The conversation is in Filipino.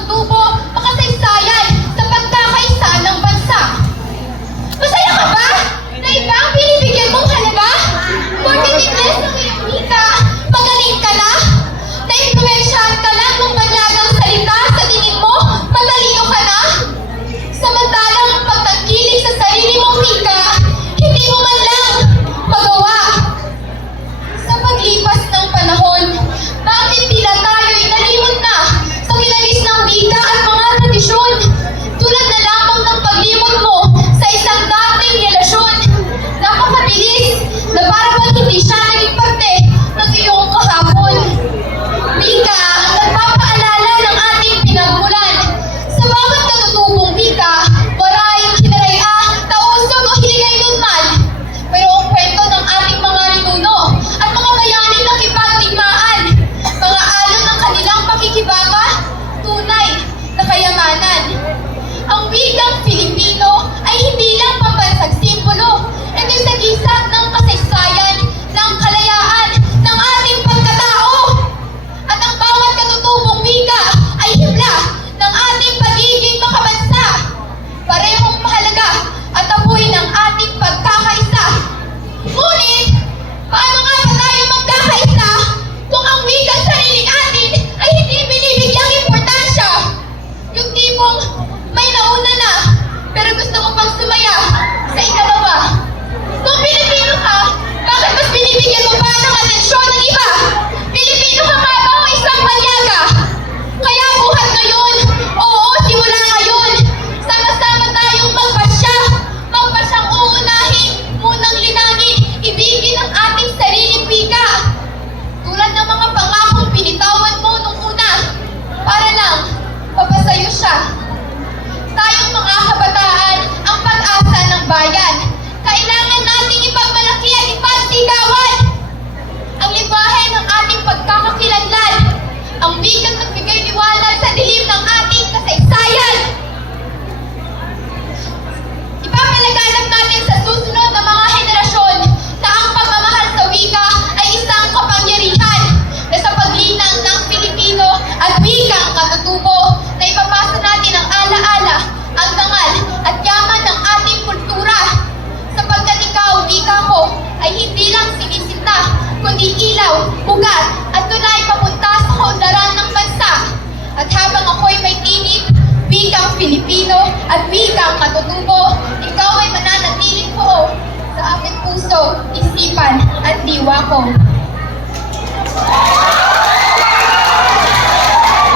pagtubo ay hindi lang sinisinta, kundi ilaw, ugat, at tunay papunta sa kaunlaran ng bansa. At habang ako'y may tinig, wikang Pilipino at wikang matutubo, ikaw ay mananatiling buo sa aking puso, isipan at diwa ko.